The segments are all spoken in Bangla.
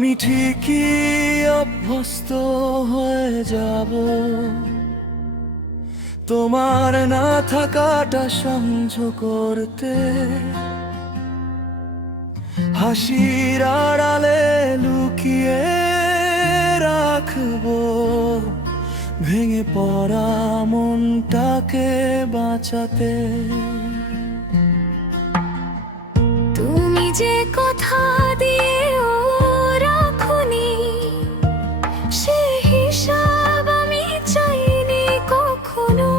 আমি ঠিকই অভ্যস্ত হয়ে যাব তোমার না থাকাটা সহ্য করতে। হাসির আড়ালে লুকিয়ে রাখবো ভেঙে পড়া মনটাকে বাঁচাতে। তুমি যে কথা দিয়েও রাখোনি, সে হিসাব আমি চাইনি কখনো।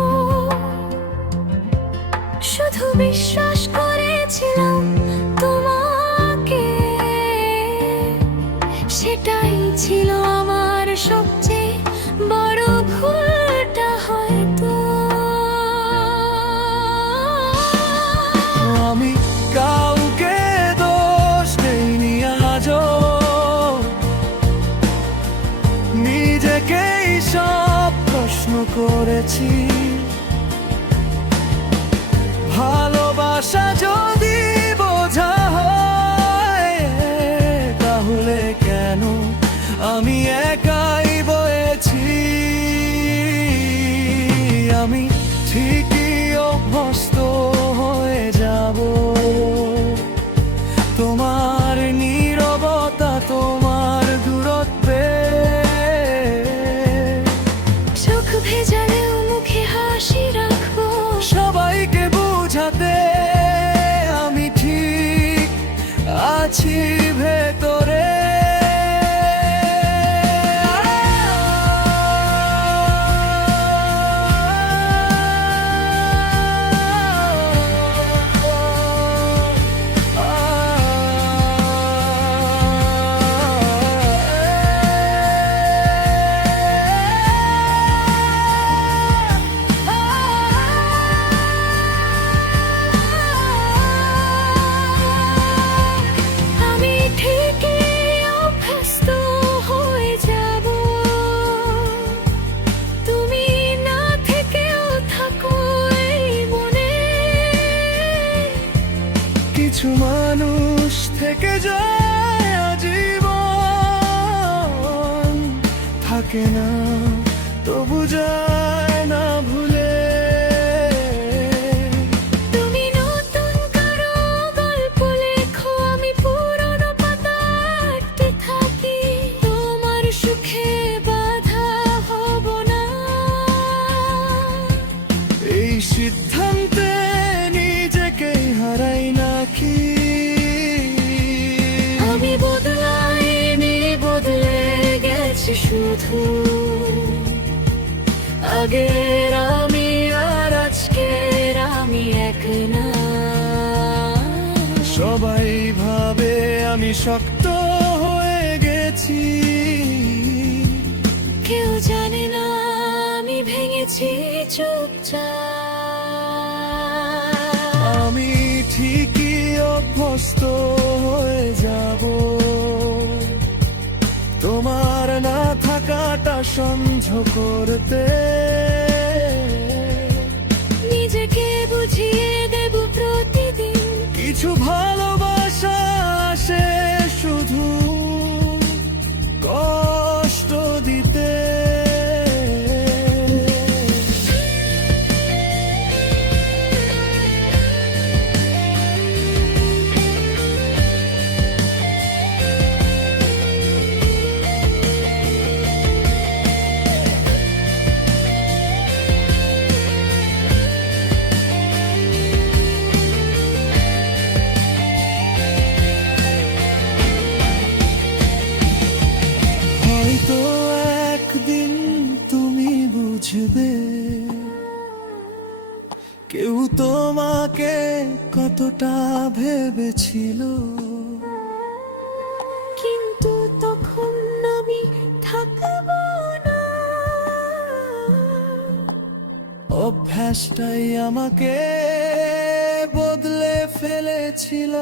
শুধু বিশ্বাস করেছিলাম তোমাকে, সেটাই ছিল আমার সবচেয়ে বড় ভুলটা হয়তো। আমি কাউকে দোষ দেইনি আজও, নিজেকেই সব প্রশ্ন করেছি। ভালোবাসা যদি বোঝা হয় তাহলে কেন আমি একাই বয়েছি। আমি ঠিকই অভ্যস্ত হয়ে যাব তোমার নীরবতা, তোমার দূরত্বে। চোখ ভেজালেও মুখে হাসি রাখবো, সবাইকে বুঝাতে আমি ঠিক আছি ভেতরে। আমি ঠিকই অভ্যস্ত হয়ে যাব তুমি না থেকেও থাকো এই মনে। কিছু মানুষ থেকে যায় আজীবন, থাকে না তবু যায় না ভুলে। তুমি নতুন কারো গল্প লেখো, আমি পুরনো পাতা আটকে থাকি। তোমার সুখে বাধা হব না, এই সিদ্ধান্তে নিজেকেই হারাই নাকি। আমি বদলাইনি, বদলে গেছি শুধু। আগের আমি আর আজকের আমি এক না। সবাই ভাবে আমি শক্ত হয়ে গেছি, কেউ জানে না আমি ভেঙেছি চুপচাপ। আমি ঠিকই অভ্যস্ত হয়ে যাব তোমার না থাকাটা সহ্য করতে। নিজেকে বুঝিয়ে দেব প্রতিদিন, কিছু ভালোবাসা আসে শুধু কষ্ট দিতে। হয়তো একদিন তুমি বুঝবে কেউ তোমাকে কতটা ভেবেছিল। কিন্তু তখন আমি থাকবো না। অভ্যাসটাই আমাকে বদলে ফেলেছিল।